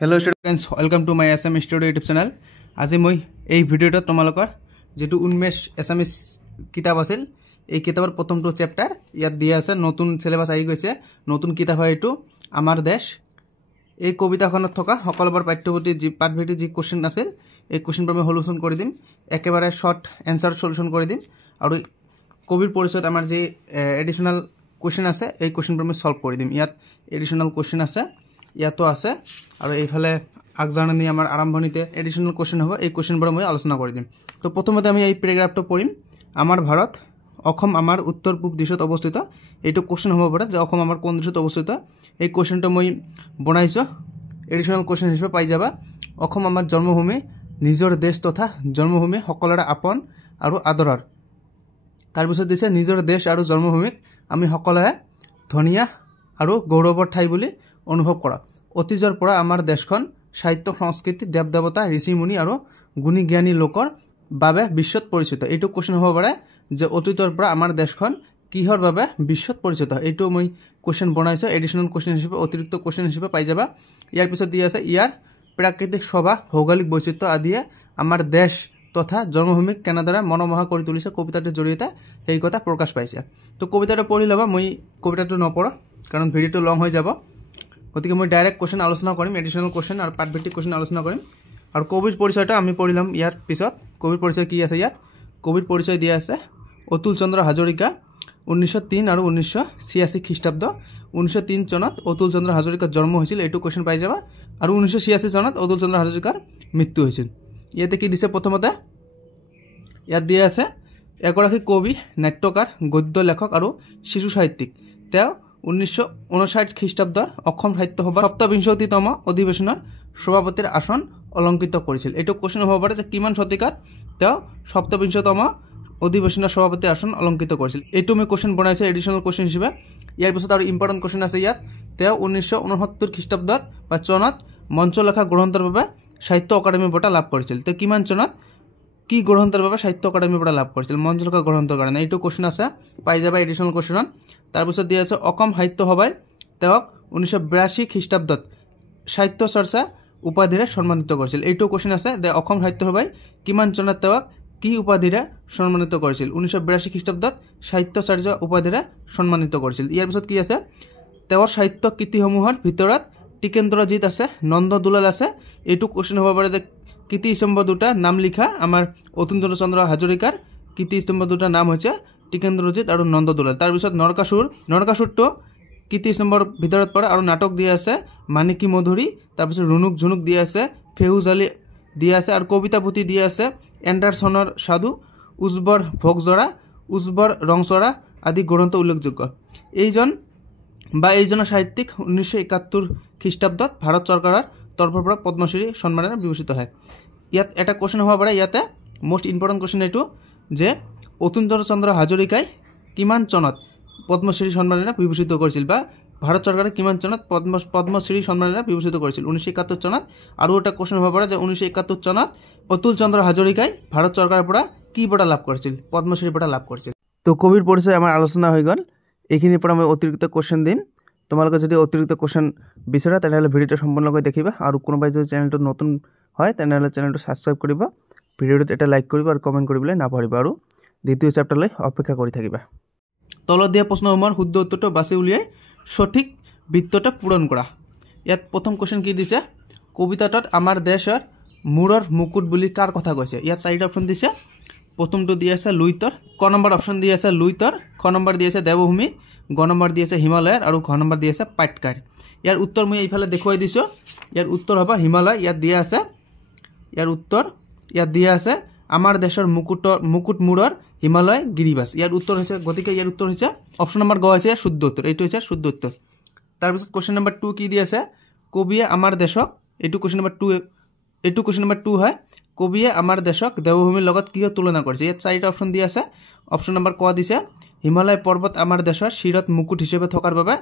Hello students welcome to my SM studio YouTube channel. आज मैं এই ভিডিওটা তোমালোকৰ যেটো উন্মেষ এছামিজ কিতাপ আছিল এই কিতাপৰ প্ৰথমটো চ্যাপ্টাৰ ইয়াত দিয়া আছে। নতুন সিলেবাস আহি গৈছে, নতুন কিতাপ হয় এটো আমাৰ দেশ। এই কবিতাখনত থকা সকলোবৰ পাঠ্যপুথি যি পাঠভিত্তি যি কোশ্চেন আছিল এই কোশ্চেনবোৰ মই সলিউশন কৰি দিম, একেবাৰে শৰ্ট অ্যানসাৰ সলিউশন কৰি দিম। আৰু কবিৰ পৰিচয়ত আমাৰ যি এডিশনাল কোশ্চেন আছে এই কোশ্চেনবোৰ মই সলভ কৰি দিম। ইয়াত এডিশনাল কোশ্চেন আছে, ইয়াতো আছে, আৰু এইফালে আগজাননী আমাৰ আৰম্ভণিতে এডিশনাল কোশ্চেন হ'ব। এই কোশ্চেনবোৰ মই আলোচনা কৰি দিম। তো প্ৰথমতে আমি এই প্যাৰাগ্ৰাফটো পঢ়িম। আমাৰ ভাৰত, অসম আমাৰ উত্তৰ পূব দিশত অৱস্থিত। এইটো কোশ্চেন হ'ব পাৰে যে অসম আমাৰ কোন দিশত অৱস্থিত। এই কোশ্চেনটো মই বনাইছো, এডিশনাল কোশ্চেন হিচাপে পাই যাবা। অসম আমাৰ জন্মভূমি, নিজৰ দেশ তথা জন্মভূমি সকলোৰে আপন আৰু আদৰৰ। তাৰপিছত দিছে নিজৰ দেশ আৰু জন্মভূমিক আমি সকলোৱে ধুনীয়া আৰু গৌৰৱৰ ঠাই বুলি অনুভৱ কৰা। অতীজৰ পৰা আমাৰ দেশখন সাহিত্য সংস্কৃতি দেৱ দেৱতা ঋষি মুনি আৰু গুণী জ্ঞানী লোকৰ বাবে বিশ্বত পৰিচিত। এইটো কোশ্চেন হ'ব পাৰে যে অতীতৰ পৰা আমাৰ দেশখন কিহৰ বাবে বিশ্বত পৰিচিত। এইটো মই কোশ্চেন বনাইছো, এডিশনাল কোশ্চেন হিচাপে অতিৰিক্ত কোশ্চেন হিচাপে পাই যাবা। ইয়াৰ পিছত দি আছে ইয়াৰ প্ৰাকৃতিক শোভা ভৌগোলিক বৈচিত্ৰ্য আদিয়ে আমাৰ দেশ তথা জন্মভূমিক কেনেদৰে মনোমোহা কৰি তুলিছে কবিতাটোৰ জৰিয়তে সেই কথা প্ৰকাশ পাইছে। তো কবিতাটো পঢ়ি ল'বা, মই কবিতাটো নপঢ়ো কাৰণ ভিডিঅ'টো লং হৈ যাব। গতিকে মই ডাইৰেক্ট কোশ্চেন আলোচনা কৰিম, এডিশনাল কোশ্চেন আৰু পাঠভিত্তিক কোশ্চেন আলোচনা কৰিম। আৰু কবিৰ পৰিচয়টো আমি পঢ়ি ল'ম ইয়াৰ পিছত। কবিৰ পৰিচয় কি আছে ইয়াত? কবিৰ পৰিচয় দিয়া আছে অতুল চন্দ্ৰ হাজৰিকা 1903 আৰু 1986 খ্ৰীষ্টাব্দ। 1903 চনত অতুল চন্দ্ৰ হাজৰিকাৰ জন্ম হৈছিল, এইটো কোশ্চেন পাই যাবা। আৰু 1986 চনত অতুল চন্দ্ৰ হাজৰিকাৰ মৃত্যু হৈছিল। ইয়াতে কি দিছে? প্ৰথমতে ইয়াত দিয়া আছে এগৰাকী কবি, নাট্যকাৰ, গদ্য লেখক আৰু শিশু সাহিত্যিক। তেওঁ 1959 খ্ৰীষ্টাব্দৰ অসম সাহিত্য সভাৰ ৭বিংশতিতম অধিৱেশনৰ সভাপতিৰ আসন অলংকৃত কৰিছিল। এইটো কোশ্চেন হ'ব পাৰে যে কিমান শতিকাত তেওঁ ৭বিংশতম অধিৱেশনৰ সভাপতিৰ আসন অলংকৃত কৰিছিল। এইটো মই কোশ্চেন বনাইছো এডিশনাল কোশ্চেন হিচাপে। ইয়াৰ পিছত আৰু ইম্পৰ্টেণ্ট কোশ্চেন আছে ইয়াত। তেওঁ 1969 খ্ৰীষ্টাব্দত বা চনত মঞ্চ লেখা গ্ৰন্থৰ বাবে সাহিত্য অকাডেমী বঁটা লাভ কৰিছিল। তেওঁ কিমান চনত কি গ্ৰন্থৰ বাবে সাহিত্য অকাডেমী বঁটা লাভ কৰিছিল? মঞ্চ লেখা গ্ৰন্থৰ কাৰণে। এইটো কোশ্চেন আছে, পাই যাবা এডিশনাল কোশ্চেনত। তাৰপিছত দিয়া আছে অসম সাহিত্য সভাই তেওঁক 1982 খ্ৰীষ্টাব্দত সাহিত্য চৰ্চা উপাধিৰে সন্মানিত কৰিছিল। এইটো কোশ্চেন আছে যে অসম সাহিত্য সভাই কিমান চনত তেওঁক কি উপাধিৰে সন্মানিত কৰিছিল? 1982 খ্ৰীষ্টাব্দত সাহিত্য চৰ্চা উপাধিৰে সন্মানিত কৰিছিল। ইয়াৰ পিছত কি আছে? তেওঁৰ সাহিত্য কৃতিসমূহৰ ভিতৰত টিকেন্দ্ৰজিৎ আছে, নন্দদুলাল আছে। এইটো কোশ্চেন হ'ব পাৰে যে কীৰ্তিস্তম্ভ দুটা নাম লিখা আমাৰ অতুল চন্দ্ৰ হাজৰিকাৰ কীৰ্তিস্তম্ভ দুটা নাম হৈছে টিকেন্দ্ৰজিৎ আৰু নন্দদুলাল। তাৰপিছত নৰকাসুৰটো কীৰ্তিস্তম্ভৰ ভিতৰত পৰে আৰু নাটক দিয়া আছে মানিকী মধুৰী। তাৰপিছত ৰুনুক ঝুনুক দিয়া আছে, ফেহুজ আলী দিয়া আছে, আৰু কবিতা পুথি দিয়া আছে এণ্ডাৰছনৰ সাধু, উজবৰ ভোগজৰা, উজবৰ ৰংচৰা আদি গ্ৰন্থ উল্লেখযোগ্য। এইজনৰ সাহিত্যিক 1971 খ্ৰীষ্টাব্দত ভাৰত চৰকাৰৰ তৰফৰ পৰা পদ্মশ্ৰী সন্মানেৰে বিভূষিত হয়। ইয়াত এটা কোশ্চেন হ'ব পাৰে, ইয়াতে মোষ্ট ইম্পৰ্টেণ্ট কোশ্চেন এইটো যে অতুল চন্দ্ৰ হাজৰিকাই কিমান চনত পদ্মশ্ৰী সন্মানেৰে বিভূষিত কৰিছিল, বা ভাৰত চৰকাৰে কিমান চনত পদ্মশ্ৰী সন্মানেৰে বিভূষিত কৰিছিল? 1971 চনত। আৰু এটা কোশ্চেন হ'ব পাৰে যে 1971 চনত অতুল চন্দ্ৰ হাজৰিকাই ভাৰত চৰকাৰৰ পৰা কি বঁটা লাভ কৰিছিল? পদ্মশ্ৰী বঁটা লাভ কৰিছিল। তো কবিৰ পৰিচয় আমাৰ আলোচনা হৈ গ'ল। এইখিনিৰ পৰা মই অতিৰিক্ত কোশ্চেন দিম। তোমালোকে যদি অতিৰিক্ত কোশ্চেন বিচাৰা তেনেহ'লে ভিডিঅ'টো সম্পূৰ্ণকৈ দেখিবা, আৰু কোনোবাই যদি চেনেলটো নতুন হয় তেনেহ'লে চেনেলটো ছাবস্ক্ৰাইব কৰিব, ভিডিঅ'টোত এটা লাইক কৰিব আৰু কমেণ্ট কৰিবলৈ নাপাহৰিবা, আৰু দ্বিতীয় চেপ্টাৰলৈ অপেক্ষা কৰি থাকিবা। তলত দিয়া প্ৰশ্নসমূহৰ শুদ্ধ উত্তৰটো বাছি উলিয়াই সঠিক বৃত্তটো পূৰণ কৰা। ইয়াত প্ৰথম কোশ্চেন কি দিছে? কবিতাটোত আমাৰ দেশৰ মূৰৰ মুকুট বুলি কাৰ কথা কৈছে? ইয়াত 4টা অপশ্যন দিছে। প্ৰথমটো দি আছে লুইতৰ, ক নম্বৰ অপশ্যন দি আছে লুইতৰ, খ নম্বৰ দি আছে দেৱভূমি, গ নম্বৰ দি আছে হিমালয়ৰ, আৰু ঘ নম্বৰ দি আছে পাটকাইৰ। ইয়াৰ উত্তৰ মই এইফালে দেখুৱাই দিছোঁ। ইয়াৰ উত্তৰ হ'ব হিমালয়। ইয়াত দিয়া আছে, ইয়াৰ উত্তৰ ইয়াত দিয়া আছে আমাৰ দেশৰ মুকুট মূৰৰ হিমালয় গিৰিবাস। ইয়াৰ উত্তৰ হৈছে, গতিকে ইয়াৰ উত্তৰ হৈছে অপশ্যন নম্বৰ গ হৈছে শুদ্ধ উত্তৰ। এইটো হৈছে শুদ্ধ উত্তৰ। তাৰপিছত কোশ্চেন নম্বৰ 2 কি দি আছে? কবিয়ে আমাৰ দেশক, এইটো কোশ্চেন নম্বৰ 2 হয়। কবিয়ে আমাৰ দেশক দেৱভূমিৰ লগত কিয় তুলনা কৰিছে? ইয়াত 4টা অপশ্যন দি আছে। অপশ্যন নম্বৰ ক দিছে হিমালয় পৰ্বত আমাৰ দেশৰ শিৰত মুকুট হিচাপে থকাৰ বাবে।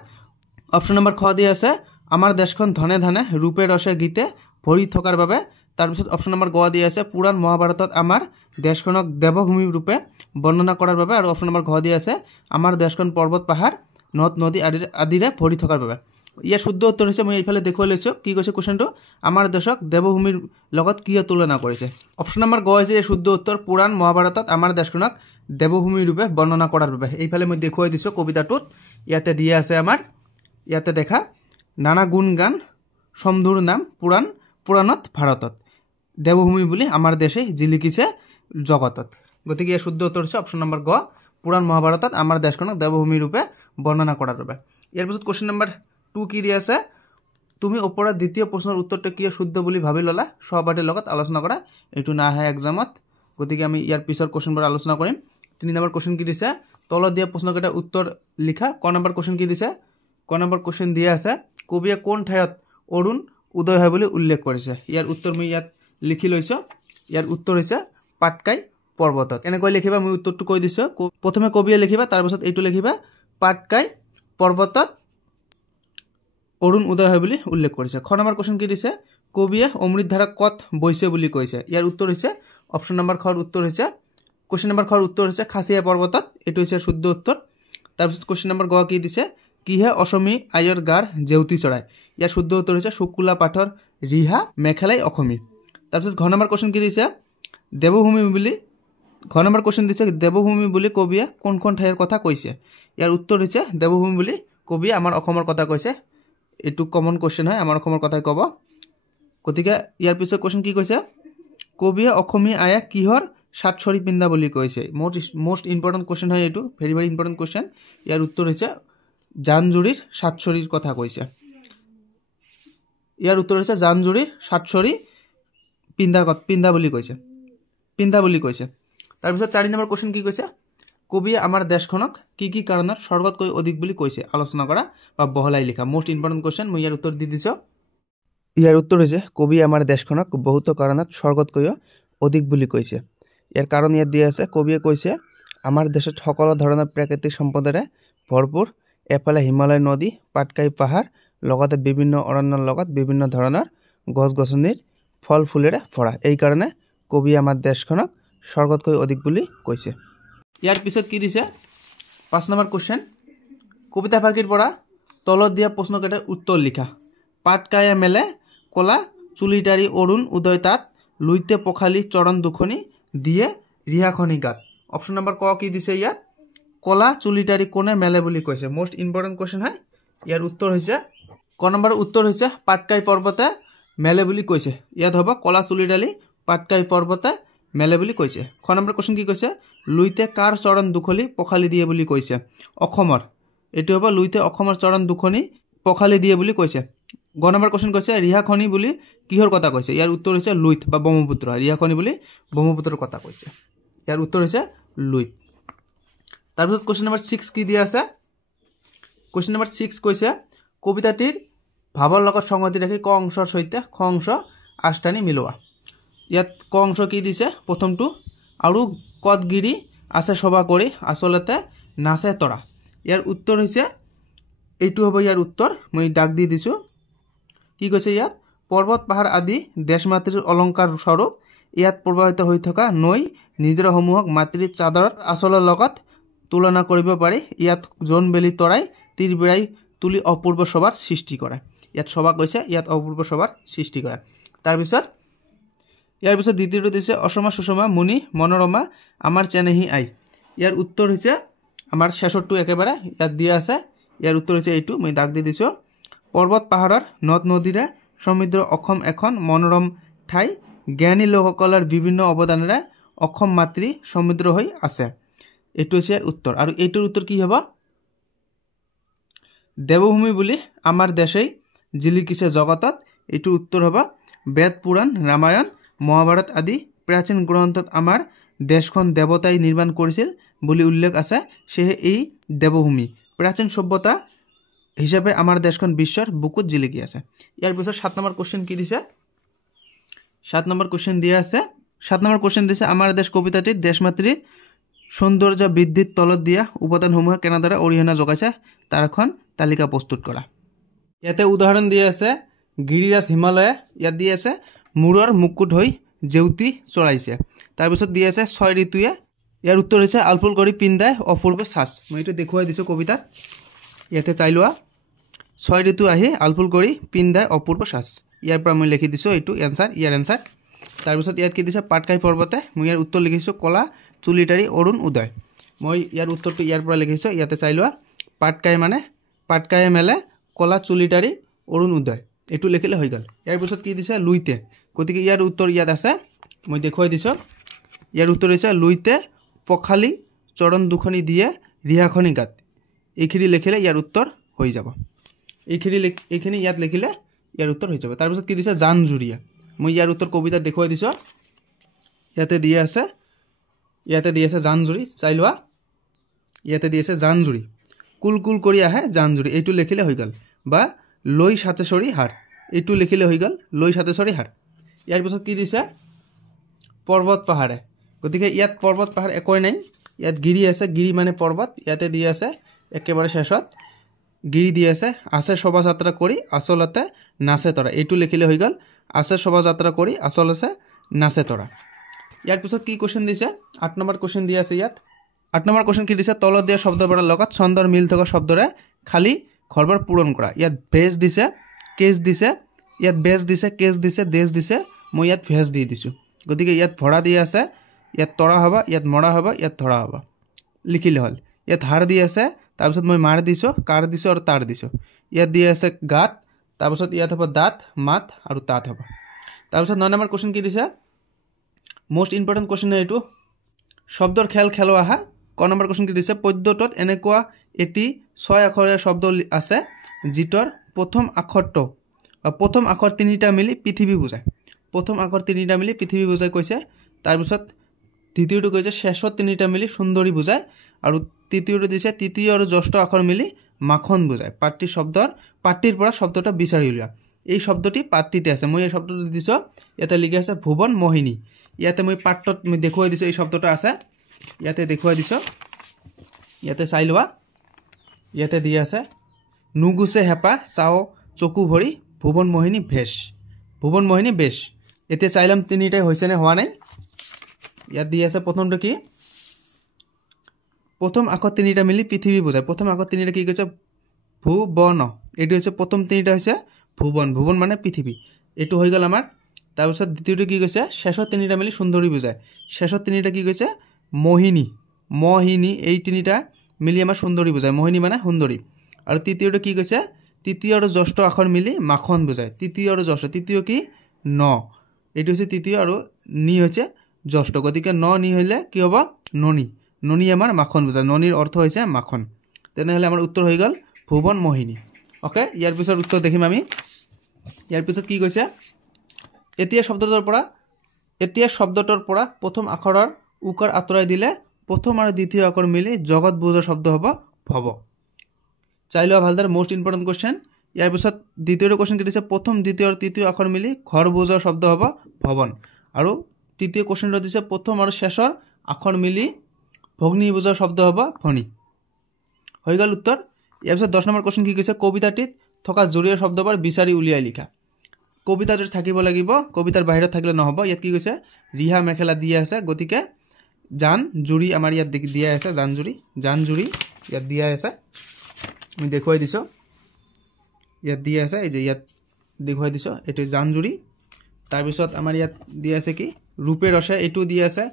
অপশ্যন নম্বৰ খ দি আছে আমাৰ দেশখন ধনে ধনে ৰূপে ৰসে গীতে ভৰি থকাৰ বাবে। তাৰপিছত অপশ্যন নম্বৰ গ দি আছে পুৰাণ মহাভাৰতত আমাৰ দেশখনক দেৱভূমি ৰূপে বৰ্ণনা কৰাৰ বাবে। আৰু অপশ্যন নম্বৰ ঘ দি আছে আমাৰ দেশখন পৰ্বত পাহাৰ নদ নদী আদিৰে ভৰি থকাৰ বাবে। ইয়াৰ শুদ্ধ উত্তৰ হৈছে মই এইফালে দেখুৱাই লৈছোঁ কি কৈছে কুৱেশ্যনটো আমাৰ দেশক দেৱভূমিৰ লগত কিয় তুলনা কৰিছে অপশ্যন নম্বৰ গ হৈছে এই শুদ্ধ উত্তৰ পুৰাণ মহাভাৰতত আমাৰ দেশখনক দেৱভূমি ৰূপে বৰ্ণনা কৰাৰ বাবে এইফালে মই দেখুৱাই দিছোঁ কবিতাটোত ইয়াতে দিয়া আছে আমাৰ ইয়াতে দেখা নানা গুণ গান সমধুৰ নাম পুৰাণত ভাৰতত দেৱভূমি বুলি আমাৰ দেশে জিলিকিছে জগতত গতিকে ইয়াৰ শুদ্ধ উত্তৰ হৈছে অপশ্যন নম্বৰ গ পুৰাণ মহাভাৰতত আমাৰ দেশখনক দেৱভূমি ৰূপে বৰ্ণনা কৰাৰ বাবে ইয়াৰ পিছত কুৱেশ্যন নম্বৰ 2 কি দিয়া আছে তুমি ওপৰৰ দ্বিতীয় প্ৰশ্নৰ উত্তৰটো কিয় শুদ্ধ বুলি ভাবি ললা সহপাঠীৰ লগত আলোচনা কৰা এইটো না আহে এক্সামত গতিকে আমি ইয়াৰ পিছৰ কুৱেশ্যনবোৰ আলোচনা কৰিম 3 নম্বৰ কুৱেশ্যন কি দিছে তলত দিয়া প্ৰশ্নকেইটা উত্তৰ লিখা ক নম্বৰ কুৱেশ্যন কি দিছে ক নম্বৰ কুৱেশ্যন দিয়া আছে কবিয়ে কোন ঠাইত অৰুণ উদয় হয় বুলি উল্লেখ কৰিছে ইয়াৰ উত্তৰ মই ইয়াত লিখি লৈছো ইয়াৰ উত্তৰ হৈছে পাটকাই পৰ্বতত এনেকৈ লিখিবা মই উত্তৰটো কৈ দিছো প্ৰথমে কবিয়ে লিখিবা তাৰ পিছত এইটো লিখিবা পাটকাই পৰ্বতত অৰুণ উদয় হয় বুলি উল্লেখ কৰিছে খ নম্বৰ কুৱেশ্যন কি দিছে কবিয়ে অমৃতধাৰা কত বৈছে বুলি কৈছে ইয়াৰ উত্তৰ হৈছে অপশ্যন নম্বৰ খৰ উত্তৰ হৈছে কুৱেশ্যন নম্বৰ খৰ উত্তৰ হৈছে খাচিয়া পৰ্বতত এইটো হৈছে শুদ্ধ উত্তৰ তাৰ পিছত কুৱেশ্যন নম্বৰ গ কি দিছে কিহে অসমী আয়ৰ গাৰ জেউতি চৰাই ইয়াৰ শুদ্ধ উত্তৰ হৈছে শুকুলা পাঠৰ ৰিহা মেখেলাই অসমী তাৰ পিছত ঘ নম্বৰ কুৱেশ্যন কি দিছে দেৱভূমি বুলি ঘ নম্বৰ কুৱেশ্যন দিছে দেৱভূমি বুলি কবিয়ে কোনখন ঠাইৰ কথা কৈছে ইয়াৰ উত্তৰ হৈছে দেৱভূমি বুলি কবিয়ে আমাৰ অসমৰ কথা কৈছে এইটো কমন কুৱেশ্যন হয় আমাৰ অসমৰ কথাই ক'ব গতিকে ইয়াৰ পিছত কুৱেশ্যন কি কৈছে কবিয়ে অসমী আয়া কিহৰ সাতসৰী পিন্ধা বুলি কৈছে মোষ্ট ইম্পৰ্টেণ্ট কুৱেশ্যন হয় এইটো ভেৰি ভেৰি ইম্পৰ্টেণ্ট কুৱেশ্যন ইয়াৰ উত্তৰ হৈছে জানজুৰিৰ সাতসৰীৰ কথা কৈছে ইয়াৰ উত্তৰ হৈছে জানজুৰিৰ সাতসৰী পিন্ধা বুলি কৈছে তাৰপিছত 4 নম্বৰ কুৱেশ্যন কি কৈছে কবিয়ে আমাৰ দেশখনক কি কাৰণত স্বৰ্গতকৈ অধিক বুলি কৈছে আলোচনা কৰা বা বহলাই লিখা মোষ্ট ইম্পৰ্টেণ্ট কুৱেশ্যন মই ইয়াৰ উত্তৰ দি দিছো ইয়াৰ উত্তৰ হৈছে কবিয়ে আমাৰ দেশখনক বহুতো কাৰণত স্বৰ্গতকৈ অধিক বুলি কৈছে ইয়াৰ কাৰণ ইয়াত দিয়া আছে কবিয়ে কৈছে আমাৰ দেশত সকলো ধৰণৰ প্ৰাকৃতিক সম্পদৰে ভৰপূৰ এফালে হিমালয় নদী পাটকাই পাহাৰ লগতে বিভিন্ন অৰণ্যৰ লগত বিভিন্ন ধৰণৰ গছ-গছনিৰ ফল ফুলেৰে ভৰা এই কাৰণে কবিয়ে আমাৰ দেশখনক স্বৰ্গতকৈ অধিক বুলি কৈছে ইয়াৰ পিছত কি দিছে 5 নম্বৰ কুৱেশ্যন কবিতা ফাঁকিৰ পৰা তলত দিয়া প্ৰশ্নকেইটাৰ উত্তৰ লিখা পাটকায়া মেলে কলা চুলিটাৰী অৰুণ উদয় তাত লুইতে পখালি চৰণ দুখনি দিয়ে ৰিহাখনি গাত অপশ্যন নম্বৰ ক কি দিছে ইয়াত কলা চুলিটাৰী কোনে মেলে বুলি কৈছে মোষ্ট ইম্পৰ্টেণ্ট কুৱেশ্যন হয় ইয়াৰ উত্তৰ হৈছে ক নম্বৰ উত্তৰ হৈছে পাটকাই পৰ্বতে মেলে বুলি কৈছে ইয়াত হ'ব কলা চুলিটাৰী পাটকাই পৰ্বতে মেলে বুলি কৈছে খ নম্বৰ কুৱেশ্যন কি কৈছে লুইতে কাৰ চৰণ দুখলি পখালি দিয়ে বুলি কৈছে অসমৰ এইটো হ'ব লুইতে অসমৰ চৰণ দুখনি পখালি দিয়ে বুলি কৈছে গ নম্বৰ কুৱেশ্যন কৈছে ৰিহাখনি বুলি কিহৰ কথা কৈছে ইয়াৰ উত্তৰ হৈছে লুইত বা ব্ৰহ্মপুত্ৰ ৰিহাখনি বুলি ব্ৰহ্মপুত্ৰৰ কথা কৈছে ইয়াৰ উত্তৰ হৈছে লুইত তাৰপিছত কুৱেশ্যন নম্বৰ 6 কি দিয়া আছে কুৱেশ্যন নম্বৰ 6 কৈছে কবিতাটিৰ ভাৱৰ লগত সংগতি ৰাখি ক অংশৰ সৈতে খ অংশ আষ্টানি মিলোৱা ইয়াত ক অংশ কি দিছে প্ৰথমটো আৰু কদগিৰি আছে সভা কৰি আচলতে নাচে তৰা ইয়াৰ উত্তৰ হৈছে এইটো হ'ব ইয়াৰ উত্তৰ মই ডাক দি দিছো কি কৈছে ইয়াত পৰ্বত পাহাৰ আদি দেশ মাতৃৰ অলংকাৰ স্বৰূপ ইয়াত প্ৰবাহিত হৈ থকা নৈ নিজৰ সমূহক মাতৃৰ চাদৰৰ আচলৰ লগত তুলনা কৰিব পাৰি ইয়াত জোন বেলি তৰাই তীৰ বিৰাই তুলি অপূৰ্ব শোভাৰ সৃষ্টি কৰে ইয়াত শোভা কৈছে ইয়াত অপূৰ্ব শোভাৰ সৃষ্টি কৰে তাৰপিছত ইয়াৰ পিছত দ্বিতীয়টো দিছে অসমা সুষমা মুনি মনোৰমা আমাৰ চেনেহি আই ইয়াৰ উত্তৰ হৈছে আমাৰ শেষৰটো একেবাৰে ইয়াত দিয়া আছে ইয়াৰ উত্তৰ হৈছে এইটো মই দাগ দি দিছো পৰ্বত পাহাৰৰ নদ নদীৰে সমৃদ্ধ অসম এখন মনোৰম ঠাই জ্ঞানী লোকসকলৰ বিভিন্ন অৱদানেৰে অসম মাতৃ সমৃদ্ধ হৈ আছে এইটো হৈছে উত্তৰ আৰু এইটোৰ উত্তৰ কি হ'ব দেৱভূমি বুলি আমাৰ দেশেই জিলিকিছে জগতত এইটোৰ উত্তৰ হ'ব বেদ পুৰাণ ৰামায়ণ মহাভাৰত আদি প্ৰাচীন গ্ৰন্থত আমাৰ দেশখন দেৱতাই নিৰ্মাণ কৰিছিল বুলি উল্লেখ আছে সেয়ে এই দেৱভূমি প্ৰাচীন সভ্যতা হিচাপে আমাৰ দেশখন বিশ্বৰ বুকুত জিলিকি আছে ইয়াৰ পিছত 7 নম্বৰ কোশ্চেন কি দিছে 7 নম্বৰ কোশ্চেন দিয়া আছে 7 নম্বৰ কোশ্চেন দিছে আমাৰ দেশ কবিতাটিৰ দেশমাতৃৰ সৌন্দৰ্য বৃদ্ধিত তলত দিয়া উপাদানসমূহে কেনেদৰে অৰিহণা যোগাইছে তাৰ এখন তালিকা প্ৰস্তুত কৰা ইয়াতে উদাহৰণ দিয়া আছে গিৰিৰাজ হিমালয় ইয়াত দিয়া আছে মূৰৰ মুকুট হৈ জেউতি চৰাইছে তাৰ পিছত দিয়া আছে 6 ঋতুয়ে ইয়াৰ উত্তৰ হৈছে আলফুল কৰি পিন্দাই অপূৰ্ব সাজ মই এইটো দেখুৱাই দিছো কবিতাত ইয়াতে চাই লোৱা ছয় ঋতু আহি আলফুল কৰি পিন্ধাই অপূৰ্ব সাজ। ইয়াৰ পৰা মই লিখি দিছোঁ এইটো এনচাৰ, ইয়াৰ এনচাৰ। তাৰপিছত ইয়াত কি দিছে পাটকাই পৰ্বতে, মই ইয়াৰ উত্তৰ লিখিছোঁ কলা চুলিটাৰী অৰুণ উদয়। মই ইয়াৰ উত্তৰটো ইয়াৰ পৰা লিখিছোঁ, ইয়াতে চাই লোৱা। পাটকাই মানে পাটকায়ে মেলে কলা চুলিটাৰী অৰুণ উদয়, এইটো লিখিলে হৈ গ'ল। ইয়াৰ পিছত কি দিছে লুইতে, গতিকে ইয়াৰ উত্তৰ ইয়াত আছে, মই দেখুৱাই দিছোঁ। ইয়াৰ উত্তৰ হৈছে লুইতে পখালি চৰণ দুখনি দিয়ে ৰিহাখনি গাত, এইখিনি লিখিলে ইয়াৰ উত্তৰ হৈ যাব। এইখিনি ইয়াত লিখিলে ইয়াৰ উত্তৰ হৈ যাব। তাৰপিছত কি দিছে জান জুৰিয়া, মই ইয়াৰ উত্তৰ কবিতাত দেখুৱাই দিছোঁ, ইয়াতে দি আছে জান জুৰি, চাই লোৱা। ইয়াতে দি আছে জান জুৰি, কুল কুল কৰি আহে জান জুৰি, এইটো লিখিলে হৈ গ'ল। বা লৈ সাতেশ্বৰী হাৰ, এইটো লিখিলে হৈ গ'ল লৈ সাতেশ্বৰী হাৰ। ইয়াৰ পিছত কি দিছে পৰ্বত পাহাৰে, গতিকে ইয়াত পৰ্বত পাহাৰ একোৱেই নাই, ইয়াত গিৰি আছে, গিৰি মানে পৰ্বত। ইয়াতে দি আছে একেবাৰে শেষত গিৰি দি আছে শোভাযাত্ৰা কৰি আচলতে নাচে তৰা, এইটো লিখিলে হৈ গ'ল আছে শোভাযাত্ৰা কৰি আচলতে নাচে তৰা। ইয়াৰ পিছত কি কুৱেশ্যন দিছে 8 নম্বৰ কুৱেশ্যন দি আছে ইয়াত। 8 নম্বৰ কুৱেশ্যন কি দিছে তলত দিয়া শব্দবোৰৰ লগত ছন্দৰ মিল থকা শব্দৰে খালী ঘৰবোৰ পূৰণ কৰা। ইয়াত ভেজ দিছে, কেজ দিছে, ইয়াত বেজ দিছে, কেজ দিছে, দেশ দিছে, মই ইয়াত ভেজ দি দিছোঁ। গতিকে ইয়াত ভৰা দি আছে, ইয়াত তৰা হ'ব, ইয়াত মৰা হ'ব, ইয়াত ধৰা হ'ব, লিখিলে হ'ল। ইয়াত হাৰ দি আছে, তাৰপিছত মই মাৰ দিছোঁ, কাৰ দিছোঁ আৰু তাৰ দিছোঁ। ইয়াত দি আছে গাত, তাৰপিছত ইয়াত হ'ব দাঁত, মাত আৰু তাত হ'ব। তাৰপিছত 9 নম্বৰ কুৱেশ্যন কি দিছে মোষ্ট ইম্পৰ্টেণ্ট কুৱেশ্যন এইটো, শব্দৰ খেল খেলো আহা। ক নম্বৰ কুৱেশ্যন কি দিছে পদ্যটোত এনেকুৱা এটি 6 আখৰীয়া শব্দ আছে যিটোৰ প্ৰথম আখৰ 3টা মিলি পৃথিৱী বুজায়। প্ৰথম আখৰ 3টা মিলি পৃথিৱী বুজাই কৈছে। তাৰপিছত দ্বিতীয়টো কৈছে শেষত 3টা মিলি সুন্দৰী বুজায়, আৰু তৃতীয়টো দিছে তৃতীয় আৰু ষষ্ঠ আখৰ মিলি মাখন বুজায়। পাট্টিৰ পৰা শব্দটা বিচাৰি উলিওৱা। এই শব্দটি পাট্টিতে আছে, মই এই শব্দটো দিছোঁ, ইয়াতে লিখি আছে ভুৱন মোহিনী। ইয়াতে মই পাঠটোত মই দেখুৱাই দিছোঁ, এই শব্দটো আছে, ইয়াতে দেখুৱাই দিছোঁ, ইয়াতে চাই লোৱা। ইয়াতে দি আছে নুগুছে হেঁপাহ চাও চকু ভৰি ভুৱন মোহিনী ভেষ, ভুৱন মোহিনী বেশ। এতিয়া চাই ল'ম 3টাই হৈছেনে হোৱা নাই। ইয়াত দি আছে প্ৰথমটো কি প্ৰথম আখৰ 3টা মিলি পৃথিৱী বুজায়। প্ৰথম আখৰ 3টা কি কৈছে ভুৱন, এইটো হৈছে প্ৰথম 3টা হৈছে ভুৱন, ভুৱন মানে পৃথিৱী, এইটো হৈ গ'ল আমাৰ। তাৰপিছত দ্বিতীয়টো কি কৈছে শেষত 3টা মিলি সুন্দৰী বুজায়। শেষত 3টা কি কৈছে মোহিনী, মোহিনী, এই 3টা মিলি আমাৰ সুন্দৰী বুজায়, মোহিনী মানে সুন্দৰী। আৰু তৃতীয়টো কি কৈছে তৃতীয় আৰু ষষ্ঠ আখৰ মিলি মাখন বুজায়। তৃতীয় আৰু ষষ্ঠ, তৃতীয় কি ন, এইটো হৈছে তৃতীয় আৰু নি হৈছে ষষ্ঠ, গতিকে ন নি হ'লে কি হ'ব ননী, ননী আমাৰ মাখন বুজায়, ননীৰ অৰ্থ হৈছে মাখন। তেনেহ'লে আমাৰ উত্তৰ হৈ গ'ল ভুৱন মোহিনী। অ'কে, ইয়াৰ পিছত উত্তৰ দেখিম আমি। ইয়াৰ পিছত কি কৈছে এতিয়া শব্দটোৰ পৰা প্ৰথম আখৰৰ উকাৰ আঁতৰাই দিলে প্ৰথম আৰু দ্বিতীয় আখৰ মিলি জগত বুজা শব্দ হ'ব ভৱ। চাই লোৱা ভালদৰে, মোষ্ট ইম্পৰ্টেণ্ট কুৱেশ্যন। ইয়াৰ পিছত দ্বিতীয়টো কুৱেশ্যন কি দিছে প্ৰথম দ্বিতীয় আৰু তৃতীয় আখৰ মিলি ঘৰ বুজা শব্দ হ'ব ভৱন। আৰু তৃতীয় কুৱেশ্যনটো দিছে প্ৰথম আৰু শেষৰ আখৰ মিলি ভগ্নী বুজা শব্দ হ'ব ভনী। হৈ গ'ল উত্তৰ। ইয়াৰ পিছত 10 নম্বৰ কুৱেশ্যন কি কৈছে কবিতাটিত থকা জুৰীয়া শব্দবোৰ বিচাৰি উলিয়াই লিখা। কবিতাটোত থাকিব লাগিব, কবিতাৰ বাহিৰত থাকিলে নহ'ব। ইয়াত কি কৈছে ৰিহা মেখেলা দিয়া আছে, গতিকে জান জুৰি আমাৰ ইয়াত দিয়া আছে, জান জুৰি ইয়াত দিয়া আছে, মই দেখুৱাই দিছোঁ, ইয়াত দিয়া আছে, এই যে ইয়াত দেখুৱাই দিছোঁ, এইটো জান জুৰি। তাৰপিছত আমাৰ ইয়াত দিয়া আছে কি ৰূপে ৰসে, এইটো দিয়া আছে,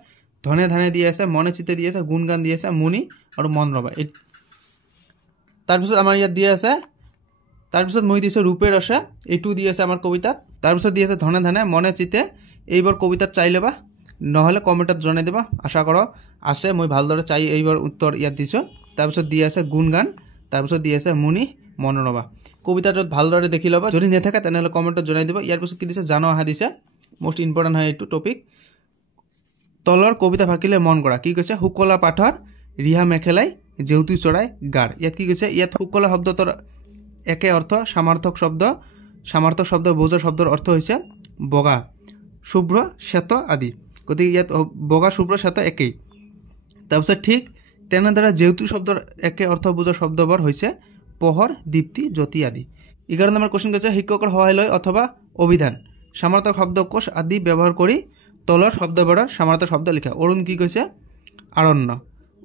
ধনে ধানে দিয়া আছে, মনে চিতে দিয়া আছে, গুণ গান দিয়া আছে, মুনি আৰু মন ৰবা। তাৰপিছত আমাৰ ইয়াত দিয়া আছে, তাৰপিছত মই দিছোঁ ৰূপে ৰসে, এইটো দি আছে আমাৰ কবিতাত। তাৰপিছত দি আছে ধনে ধানে, মনে চিতে, এইবাৰ কবিতাত চাই ল'বা, নহ'লে কমেণ্টত জনাই দিবা, আশা কৰোঁ আছে, মই ভালদৰে চাই এইবাৰ উত্তৰ ইয়াত দিছোঁ। তাৰপিছত দি আছে গুণ গান, তাৰপিছত দি আছে মুনি মন ৰবা। কবিতাটোত ভালদৰে দেখি ল'বা, যদি নাথাকে তেনেহ'লে কমেণ্টত জনাই দিব। ইয়াৰ পিছত কি দিছে জানো অহা দিছে, মোষ্ট ইম্পৰ্টেণ্ট হয় এইটো টপিক। তলৰ কবিতা ভাকিলে মন কৰা, কি কৈছে শুকলা পাঠৰ ৰিহা মেখেলাই জেউতী চৰাই গাৰ। ইয়াত কি কৈছে ইয়াত শুকলা শব্দটোৰ একে অৰ্থ সামাৰ্থক শব্দ বোজা শব্দৰ অৰ্থ হৈছে বগা, শুভ্ৰ, শ্বেত আদি, গতিকে ইয়াত বগা, শুভ্ৰ, শ্বেত একেই। তাৰপিছত ঠিক তেনেদৰে জেউতী শব্দৰ একে অৰ্থ বোজা শব্দবোৰ হৈছে পোহৰ, দীপ্তি, জ্যোতি আদি। 11 নম্বৰ কুৱেশ্যন কৈছে শিক্ষকৰ সহায় লৈ অথবা অভিধান সামাৰ্থক শব্দকোষ আদি ব্যৱহাৰ কৰি তলৰ শব্দবোৰৰ সামাৰ্থক শব্দ লিখা। অৰুণ কি কৈছে আৰণ্য,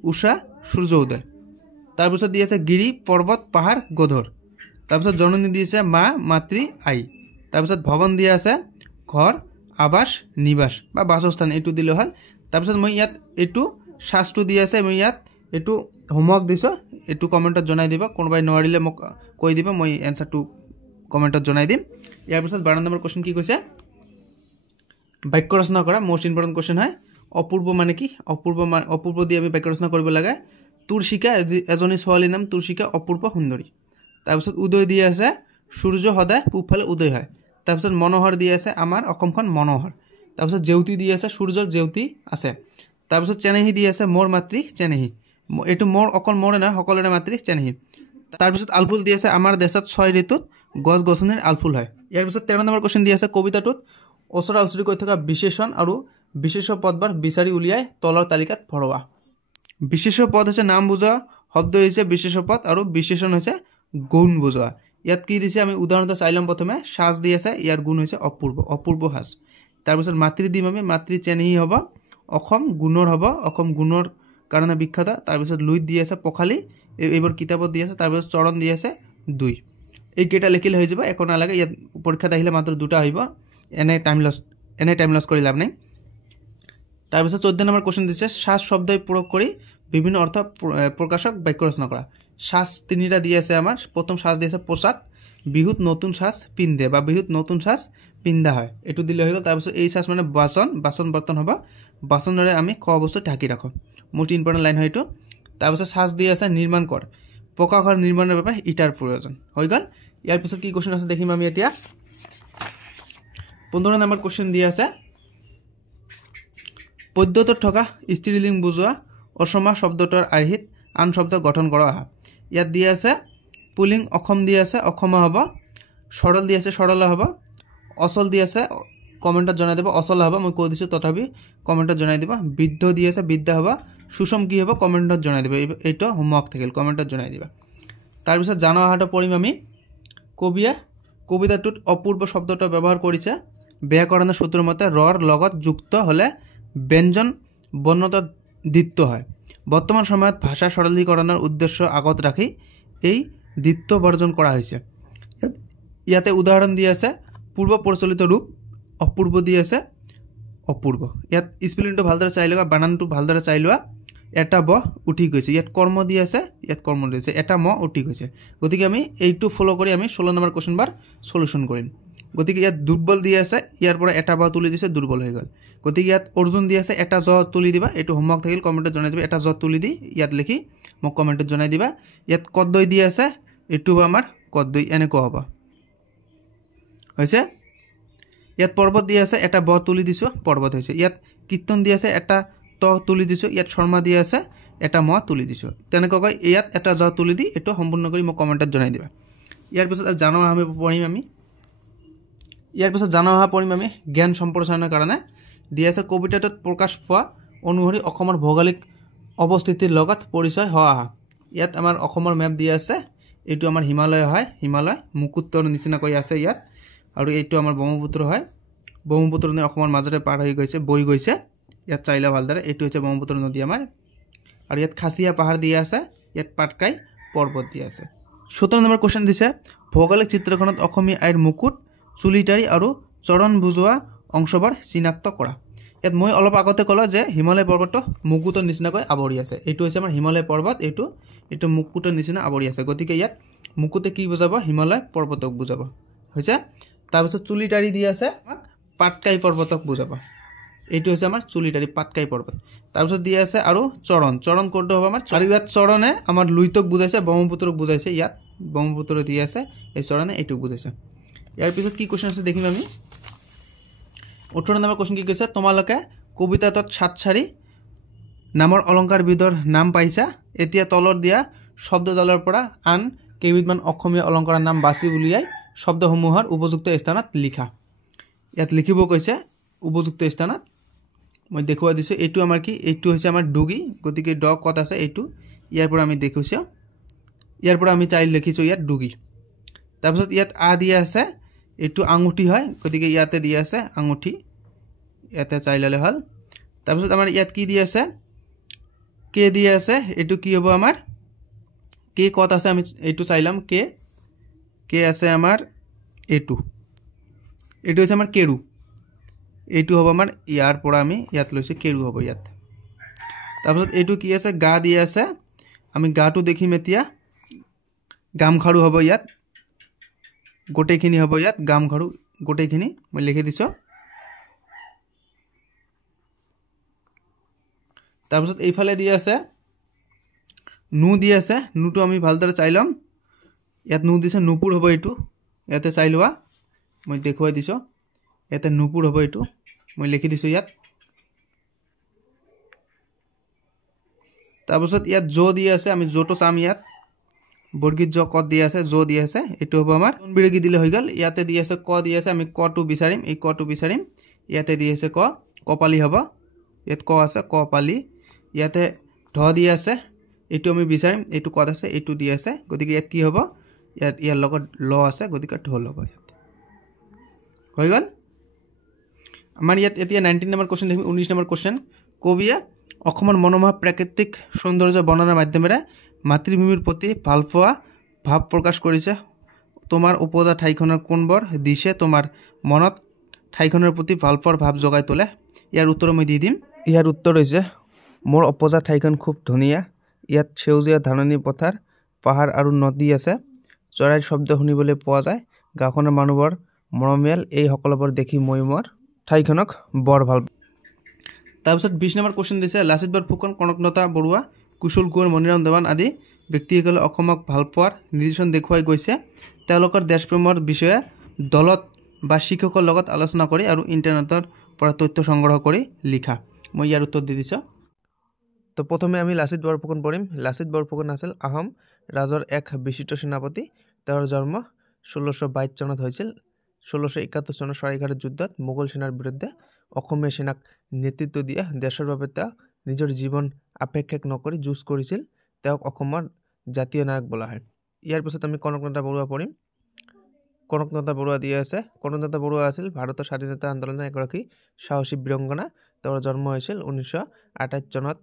উষা সূৰ্য উদয়। তাৰপিছত দি আছে গিৰি, পৰ্বত, পাহাৰ, গধুৰ। তাৰপিছত জননী দি আছে মা মাতৃ আই তাৰপিছত ভৱন দিয়া আছে ঘৰ আৱাস নিবাস বা বাসস্থান এইটো দিলে হ'ল তাৰপিছত মই ইয়াত এইটো সাজটো দি আছে মই ইয়াত এইটো হোমৱৰ্ক দিছোঁ এইটো কমেণ্টত জনাই দিবা কোনোবাই নোৱাৰিলে মোক কৈ দিবা মই এনসাৰটো কমেণ্টত জনাই দিম ইয়াৰ পিছত 12 নম্বৰ কোৱেশ্চন কি কৈছে বাক্য ৰচনা কৰা মোস্ট ইম্পৰ্টেন্ট কোৱেশ্চন হয় অপূৰ্ব মানে কি অপূৰ্ব দি আমি বাক্য ৰচনা কৰিব লাগে তুলসিকা এজনী ছোৱালীৰ নাম তুলসিকা অপূৰ্ব সুন্দৰী তাৰপিছত উদয় দি আছে সূৰ্য সদায় পূবফালে উদয় হয় তাৰপিছত মনোহৰ দি আছে আমাৰ অসমখন মনোহৰ তাৰপিছত জেউতি দি আছে সূৰ্যৰ জেউতি আছে তাৰপিছত চেনেহী দি আছে মোৰ মাতৃ চেনেহী এইটো মোৰ অকল মোৰে নহয় সকলোৰে মাতৃ চেনেহী তাৰপিছত আলফুল দি আছে আমাৰ দেশত 6 ঋতুত গছ গছনিৰ আলফুল হয় ইয়াৰ পিছত 13 নম্বৰ কোৱেশ্চন দি আছে কবিতাটোত ওচৰা ওচৰি কৈ থকা বিশেষণ আৰু বিশেষ পদবাৰ বিচাৰি উলিয়াই তলৰ তালিকাত ভৰোৱা বিশেষ পদ হৈছে নাম বুজোৱা শব্দ হৈছে বিশেষ পদ আৰু বিশেষণ হৈছে গুণ বুজোৱা ইয়াত কি দিছে আমি উদাহৰণটো চাই লম প্ৰথমে সাজ দি আছে ইয়াৰ গুণ হৈছে অপূৰ্ব সাজ তাৰপিছত মাতৃ দিম আমি মাতৃ চেনেহী হ'ব অসম গুণৰ হ'ব অসম গুণৰ কাৰণে বিখ্যাত তাৰপিছত লুইত দি আছে পখালি এইবোৰ কিতাপত দি আছে তাৰপিছত চৰণ দি আছে 2 এই কেইটা লিখিলে হৈ যাব একো নালাগে ইয়াত পৰীক্ষাত আহিলে মাত্ৰ দুটা আহিব এনে টাইম লছ কৰি লাভ নাই তাৰপিছত 14 নম্বৰ কোৱেশ্চন দিছে সাজ শব্দই প্ৰয়োগ কৰি বিভিন্ন অৰ্থ প্ৰকাশক বাক্য ৰচনা কৰা সাজ তিনিটা দি আছে আমাৰ প্ৰথম সাজ দি আছে পোশাক বিহুত নতুন সাজ পিন্ধে বা বিহুত নতুন সাজ পিন্ধা হয় এটো দিলে হৈ গল তাৰপিছত এই সাজ মানে বাসন বৰ্তন হ'ব বাসনৰে আমি খোৱা বস্তু ঢাকি ৰাখো মোস্ট ইম্পৰ্টেন্ট লাইন হয়তো তাৰপিছত সাজ দি আছে নিৰ্মাণ কৰ পকা ঘৰ নিৰ্মাণৰ বাবে ইটাৰ প্ৰয়োজন হৈ গল ইয়াৰ পিছত কি কোৱেশ্চন আছে দেখিম আমি এতিয়া 15 নম্বৰ কোৱেশ্চন দি আছে পদ্যত থকা স্ত্ৰীলিং বুজোৱা অসমা শব্দটোৰ আৰ্হিত আন শব্দ গঠন কৰা ইয়াত দি আছে পুলিং অসম দি আছে অসমা হ'ব সৰল দি আছে সৰলা হ'ব অচল দি আছে কমেণ্টত জনাই দিব অচল হ'ব মই কৈ দিছো তথাপি কমেণ্টত জনাই দিব বৃদ্ধ দি আছে বিদ্যা হ'ব সুষম কি হ'ব কমেণ্টত জনাই দিব এইটো হোমৱৰ্ক থাকিল কমেণ্টত জনাই দিবা তাৰ পিছত জানো আহাটো পঢ়িম আমি কবিয়ে কবিতাটোত অপূৰ্ব শব্দটো ব্যৱহাৰ কৰিছে ব্যাকৰণৰ সূত্ৰৰ মতে ৰৰ লগত যুক্ত হলে ব্যঞ্জন বৰ্ণতা দ্বিত্ব হয় বৰ্তমান সময়ত ভাষা সৰলীকৰণৰ উদ্দেশ্য আগত ৰাখি এই দ্বিত্ব বৰ্জন কৰা হৈছে ইয়াতে উদাহৰণ দি আছে পূৰ্ব প্ৰচলিত ৰূপ অপূৰ্ব দি আছে অপূৰ্ব ইয়াত স্পেলিংটো ভালদৰে চাই লোৱা বানানটো ভালদৰে চাই লোৱা এটা ব উঠি গৈছে ইয়াত কৰ্ম দি আছে ইয়াত কৰ্ম দি আছে এটা ম উঠি গৈছে গতিকে আমি এইটো ফলো কৰি আমি 16 নম্বৰ কোৱেশ্চন বাৰ সলিউশন কৰিম গতিকে ইয়াত দুৰ্বল দি আছে ইয়াৰ পৰা এটা বা তুলি দিছে দুৰ্বল হৈ গল গতিকে ইয়াত অৰ্জুন দি আছে এটা জ তুলি দিবা এইটো হোমৱৰ্ক থাকিল কমেণ্টত জনাই দিবা এটা জ তুলি দি ইয়াত লিখি মোক কমেণ্টত জনাই দিবা ইয়াত কদ্দৈ দি আছে এইটো আমাৰ কদ্দৈ এনেকৈ হ'ব হৈছে ইয়াত পৰ্বত দি আছে এটা ব তুলি দিছো পৰ্বত হৈছে ইয়াত কীৰ্তন দি আছে এটা ত তুলি দিছো ইয়াত শৰ্মা দি আছে এটা ম তুলি দিছো তেনেকৈ ইয়াত এটা জ তুলি দি এটো সম্পূৰ্ণ কৰি মোক কমেণ্টত জনাই দিবা ইয়াৰ পিছত জানো আমি পঢ়িম আমি জ্ঞান সম্প্ৰসাৰণৰ কাৰণে দি আছে কবিতাটোত প্ৰকাশ পোৱা অনুসৰি অসমৰ ভৌগোলিক অৱস্থিতিৰ লগত পৰিচয় হোৱা ইয়াত আমাৰ অসমৰ মেপ দি আছে এইটো আমাৰ হিমালয় হয় হিমালয় মুকুটৰ নিচিনাকৈ আছে ইয়াত আৰু এইটো আমাৰ ব্ৰহ্মপুত্ৰ হয় ব্ৰহ্মপুত্ৰ নদী অসমৰ মাজৰে পাৰ হৈ গৈছে বৈ গৈছে ইয়াত চাইলা ভালদৰে এইটো হৈছে ব্ৰহ্মপুত্ৰ নদী আমাৰ আৰু ইয়াত খাসিয়া পাহাৰ দি আছে ইয়াত পাটকাই পৰ্বত দি আছে 17 নম্বৰ কোৱেশ্চন দিছে ভৌগোলিক চিত্ৰখনত অসমীয়া আইৰ মুকুট চুলিটাৰি আৰু চৰণ বুজোৱা অংশবোৰ চিনাক্ত কৰা ইয়াত মই অলপ আগতে কলা যে হিমালয় পৰ্বতটো মুকুটৰ নিচিনাকৈ আৱৰি আছে এইটো হৈছে আমাৰ হিমালয় পৰ্বত এইটো মুকুটৰ নিচিনা আৱৰি আছে গতিকে ইয়াত মুকুটে কি বুজাব হিমালয় পৰ্বতক বুজাব হৈছে তাৰপিছত চুলিটাৰি দি আছে পাটকাই পৰ্বতক বুজাব এইটো হৈছে আমাৰ চুলিটাৰি পাটকাই পৰ্বত তাৰপিছত দি আছে আৰু চৰণ কোনটো হ'ব আমাৰ আৰু ইয়াত চৰণে আমাৰ লুইতক বুজাইছে ব্ৰহ্মপুত্ৰক বুজাইছে ইয়াত ব্ৰহ্মপুত্ৰ দি আছে এই চৰণে এইটো বুজাইছে ইয়াৰ পিছত কি কোৱেশ্চন আছে দেখিম আমি 18 নম্বৰ কোৱেশ্চন কি কৈছে তোমালোকে কবিতাটোত সাতচাৰি নামৰ অলংকাৰবিধৰ নাম পাইছা এতিয়া তলত দিয়া শব্দজালৰ পৰা আন কেইবিধমান অসমীয়া অলংকাৰৰ নাম বাছি উলিয়াই শব্দসমূহৰ উপযুক্ত স্থানত লিখা ইয়াত লিখিব কৈছে উপযুক্ত স্থানত মই দেখুৱা দিছো এইটো আমাৰ কি এইটো হৈছে আমাৰ ডুগি গতিকে ড কত আছে এইটো ইয়াৰ পৰা আমি দেখিছো ইয়াৰ পৰা আমি চাইল লিখিছো ইয়াত ডুগি তাৰপিছত ইয়াত আ দিয়া আছে এইটো আঙুঠি হয় গতিকে ইয়াতে দিয়া আছে আঙুঠি ইয়াতে চাই ললে হল তাৰপিছত আমাৰ ইয়াত কি দিয়া আছে কে দিয়া আছে এইটো কি হ'ব আমাৰ কে কত আছে আমি এইটো চাইলাম কে কে আছে আমাৰ এইটো হৈছে আমাৰ কেৰু, এইটো হ'ব আমাৰ ইয়াৰ পৰা আমি ইয়াত লৈছোঁ কেৰু হ'ব ইয়াত। তাৰপিছত এইটো কি আছে গা দিয়া আছে, আমি গাটো দেখিম এতিয়া গামখাৰু হ'ব ইয়াত, গোটেইখিনি হ'ব ইয়াত গামখাৰু গোটেইখিনি মই লিখি দিছোঁ। তাৰপিছত এইফালে দি আছে নু দি আছে, নুটো আমি ভালদৰে চাই ল'ম। ইয়াত নু দিছে নুপুৰ হ'ব এইটো, ইয়াতে চাই লোৱা মই দেখুৱাই দিছোঁ। ইয়াতে নুপুৰ হ'ব এইটো মই লিখি দিছোঁ ইয়াত। তাৰপিছত ইয়াত জ দি আছে, আমি জটো চাম ইয়াত বৰ্গীত জ কত দি আছে, জ দি আছে, এইটো হ'ব আমাৰ বিৰগী দিলে হৈ গ'ল। ইয়াতে দি আছে ক দি আছে, আমি কটো বিচাৰিম, এই কটো বিচাৰিম। ইয়াতে দি আছে কপালি হ'ব, ইয়াত ক আছে কপালি। ইয়াতে ঢ দি আছে, এইটো আমি বিচাৰিম, এইটো কত আছে, এইটো দি আছে, গতিকে ইয়াত কি হ'ব, ইয়াত ইয়াৰ লগত ল আছে, গতিকে ঢোল হ'ব ইয়াত হৈ গ'ল। আমাৰ ইয়াত এতিয়া 19 নম্বৰ কুৱেশ্যন দেখিম। 19 নম্বৰ কুৱেশ্যন, কবিয়ে অসমৰ মনোমোহা প্ৰাকৃতিক সৌন্দৰ্য বৰ্ণনাৰ মাধ্যমেৰে মাতৃভূমিৰ প্ৰতি ভালপোৱা ভাৱ প্ৰকাশ কৰিছে। তোমাৰ উপজা ঠাইখনৰ কোনবোৰ দিছে তোমাৰ মনত ঠাইখনৰ প্ৰতি ভালপোৱাৰ ভাৱ জগাই তোলে? ইয়াৰ উত্তৰ মই দি দিম। ইয়াৰ উত্তৰ হৈছে মোৰ উপজা ঠাইখন খুব ধুনীয়া, ইয়াত সেউজীয়া ধাননি পথাৰ, পাহাৰ আৰু নদী আছে, চৰাইৰ শব্দ শুনিবলৈ পোৱা যায়, গাঁওখনৰ মানুহবোৰ মৰমীয়াল, এই সকলোবোৰ দেখি মই মোৰ ঠাইখনক বৰ ভাল। তাৰপিছত 20 নম্বৰ কুৱেশ্যন দিছে, লাচিত বৰফুকন, কনকলতা বৰুৱা, কুশল কোঁৱৰ, মণিৰাম দেৱান আদি ব্যক্তিসকলে অসমক ভালপোৱাৰ নিদৰ্শন দেখুৱাই গৈছে। তেওঁলোকৰ দেশপ্ৰেমৰ বিষয়ে দলত বা শিক্ষকৰ লগত আলোচনা কৰি আৰু ইণ্টাৰনেটৰ পৰা তথ্য সংগ্ৰহ কৰি লিখা। মই ইয়াৰ উত্তৰ দি দিছোঁ। তো প্ৰথমে আমি লাচিত বৰফুকন পঢ়িম। লাচিত বৰফুকন আছিল আহোম ৰাজৰ এক বিশিষ্ট সেনাপতি। তেওঁৰ জন্ম 1622 চনত হৈছিল। 1671 চনৰ শৰাইঘাট যুদ্ধত মোগল সেনাৰ বিৰুদ্ধে অসমীয়া সেনাক নেতৃত্ব দিয়ে দেশৰ বাবে তেওঁ নিজৰ জীৱন আপেক্ষিক নকৰি যুঁজ কৰিছিল। তেওঁক অসমৰ জাতীয় নায়ক বোলা হয়। ইয়াৰ পিছত আমি কনকলতা বৰুৱা পঢ়িম। কনকলতা বৰুৱা দিয়া আছে, কনকলতা বৰুৱা আছিল ভাৰতৰ স্বাধীনতা আন্দোলনৰ এগৰাকী সাহসী বীৰাংগনা। তেওঁৰ জন্ম হৈছিল 1928 চনত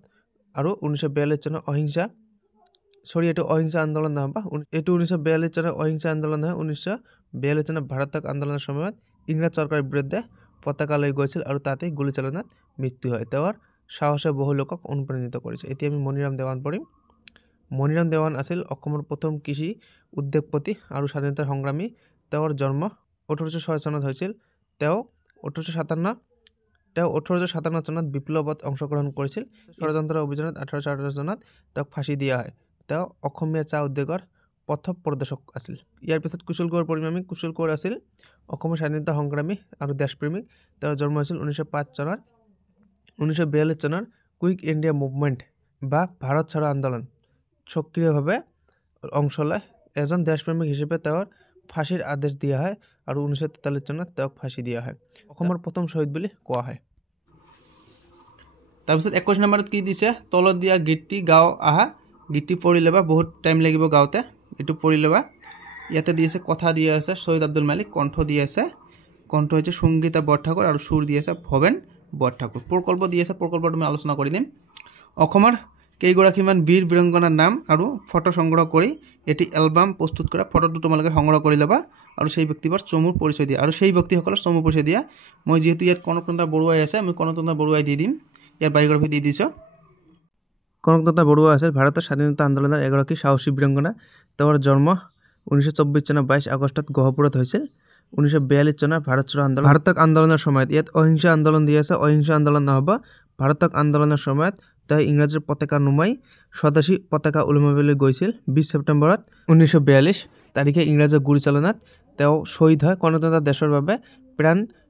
আৰু 1942 চনৰ এইটো অহিংসা আন্দোলন নহ'ব, এইটো 1942 চনৰ অহিংসা আন্দোলন নহয়। 1942 চনৰ ভাৰতক আন্দোলনৰ সময়ত ইংৰাজ চৰকাৰৰ বিৰুদ্ধে পতাকা লৈ গৈছিল আৰু তাতেই গুলীচালনাত মৃত্যু হয়। তেওঁৰ সাহসে বহু লোকক অনুপ্ৰাণিত কৰিছে। এতিয়া আমি মণিৰাম দেৱান পঢ়িম। মণিৰাম দেৱান আছিল অসমৰ প্ৰথম কৃষি উদ্যোগপতি আৰু স্বাধীনতা সংগ্ৰামী। তেওঁৰ জন্ম 1806 চনত হৈছিল। তেওঁ 1857 চনত বিপ্লৱত অংশগ্ৰহণ কৰিছিল। ষড়যন্ত্ৰ অভিযানত 1858 চনত তেওঁক ফাঁচি দিয়া হয়। তেওঁ অসমীয়া চাহ উদ্যোগৰ পথ প্ৰদৰ্শক আছিল। ইয়াৰ পিছত কুশল কোঁৱৰ পঢ়িম আমি। কুশল কোঁৱৰ আছিল অসমৰ স্বাধীনতা সংগ্ৰামী আৰু দেশপ্ৰেমিক। তেওঁৰ জন্ম হৈছিল 1905 চনত। 1942 চনৰ কুইক ইণ্ডিয়া মুভমেণ্ট বা ভাৰত ছাড়ো আন্দোলন সক্ৰিয়ভাৱে অংশ লয়। এজন দেশপ্ৰেমিক হিচাপে তেওঁৰ ফাঁসীৰ আদেশ দিয়া হয় আৰু 1943 চনত তেওঁক ফাঁসি দিয়া হয়। অসমৰ প্ৰথম শ্বহীদ বুলি কোৱা হয়। তাৰপিছত 21 নম্বৰত কি দিছে, তলত দিয়া গীতটি গাঁও আহা। গীতটি পঢ়ি ল'বা, বহুত টাইম লাগিব গাওঁতে, এইটো পঢ়ি ল'বা। ইয়াতে দি আছে কথা দিয়া আছে সৈয়দ আব্দুল মালিক, কণ্ঠ দি আছে, কণ্ঠ হৈছে সংগীতা বৰঠাকুৰ আৰু সুৰ দি আছে ভৱেন বৰঠাকুৰ। প্ৰকল্প দি আছে, প্ৰকল্পটো আমি আলোচনা কৰি দিম। অসমৰ কেইগৰাকীমান বীৰ বীৰাংগনাৰ নাম আৰু ফটো সংগ্ৰহ কৰি এটি এলবাম প্ৰস্তুত কৰা। ফটোটো তোমালোকে সংগ্ৰহ কৰি ল'বা আৰু সেই ব্যক্তিবোৰ চমুৰ পৰিচয় দিয়া আৰু সেই ব্যক্তিসকলৰ চমু পৰিচয় দিয়া। মই যিহেতু ইয়াত কনকলতা বৰুৱাই আছে, আমি কনকলতা বৰুৱাই দি দিম, ইয়াৰ বায়োগ্ৰাফি দি দিছোঁ। কনকলতা বৰুৱা আছিল ভাৰতৰ স্বাধীনতা আন্দোলনৰ এগৰাকী সাহসী বীৰাংগনা। তেওঁৰ জন্ম 1924 চনৰ 22 আগষ্টত গহপুৰত হৈছিল। 1942 চনৰ ভাৰতক আন্দোলনৰ সময়ত, ইয়াত অহিংসা আন্দোলন দি আছে, অহিংসা আন্দোলন নহ'ব। ভাৰতক আন্দোলনৰ সময়ত তেওঁ ইংৰাজীৰ পতাকা নুমাই স্বদেশী পতাকা ওলমাবলৈ গৈছিল। 20 ছেপ্টেম্বৰত 1942 তাৰিখে ইংৰাজৰ গুলীচালনাত তেওঁ শ্বহীদ হয়। কনকলতা দেশৰ বাবে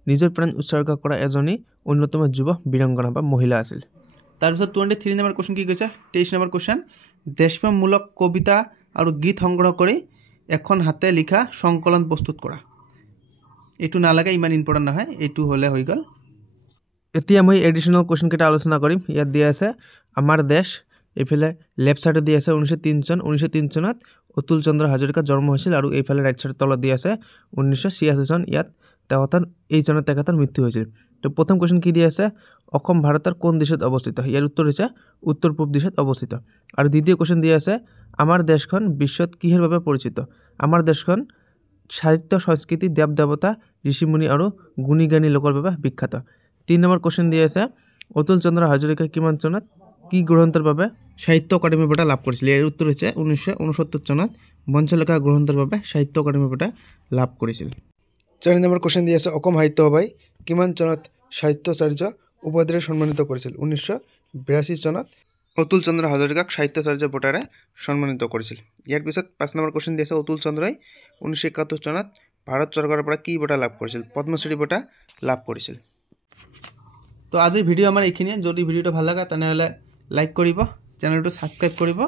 নিজৰ প্ৰাণ উৎসৰ্গ কৰা এজনী অন্যতম যুৱ বীৰাংগনা বা মহিলা আছিল। তাৰপিছত 23 নম্বৰ কুৱেশ্যন কি কৈছে, 23 নম্বৰ কুৱেশ্যন, দেশপ্ৰেমমূলক কবিতা আৰু গীত সংগ্ৰহ কৰি এখন হাতে লিখা সংকলন প্ৰস্তুত কৰা। এইটো নালাগে, ইমান ইম্পৰ্টেণ্ট নহয়, এইটো হ'লে হৈ গ'ল। এতিয়া মই এডিশ্যনেল কুৱেশ্যন কেইটা আলোচনা কৰিম। ইয়াত দিয়া আছে আমাৰ দেশ, এইফালে লেফ্ট ছাইডত দি আছে 1903 চন। 1903 চনত অতুল চন্দ্ৰ হাজৰিকা জন্ম হৈছিল আৰু এইফালে ৰাইট ছাইডৰ তলত দি আছে 1986 চন। ইয়াত এই চনত তেখেতৰ মৃত্যু হৈছিল। তো প্ৰথম কুৱেশ্যন কি দি আছে, অসম ভাৰতৰ কোন দিশত অৱস্থিত? ইয়াৰ উত্তৰ হৈছে উত্তৰ পূব দিশত অৱস্থিত। আৰু দ্বিতীয় কুৱেশ্যন দি আছে আমাৰ দেশখন বিশ্বত কিহৰ বাবে পৰিচিত? আমাৰ দেশখন সাহিত্য সংস্কৃতি দেৱ দেৱতা ঋষিমুনি আৰু গুণী জ্ঞানী লোকৰ বাবে বিখ্যাত 3 নম্বৰ কোশ্চেন দি আছে অতুল চন্দ্ৰ হাজৰিকা কিমান চনত কি গ্ৰন্থৰ বাবে সাহিত্য একাডেমি বঁটা লাভ কৰিছিল ইয়াৰ উত্তৰ হৈছে 1969 চনত বংশলেখা গ্ৰন্থৰ বাবে সাহিত্য একাডেমি বঁটা লাভ কৰিছিল 4 নম্বৰ কোশ্চেন দি আছে অসম সাহিত্য সভাই কিমান চনত সাহিত্যাচাৰ্য উপাধিৰে সন্মানিত কৰিছিল 1982 চনত অতুল চন্দ্ৰ হাজৰিকাক সাহিত্যাচাৰ্য বঁটাৰে সন্মানিত কৰিছিল ইয়াৰ পিছত 5 নম্বৰ কোশ্চেন দি আছে অতুল চন্দ্ৰই 1971 চনত ভাৰত চৰকাৰৰ পৰা কি বঁটা লাভ কৰিছিল পদ্মশ্ৰী বঁটা লাভ কৰিছিল তো আজিৰ ভিডিঅ' আমাৰ এইখিনিয়ে যদি ভিডিঅ'টো ভাল লাগে তেনেহ'লে লাইক কৰিব চেনেলটো সাবস্ক্ৰাইব কৰিব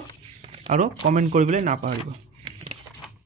আৰু কমেন্ট কৰিবলৈ নাপাহৰিব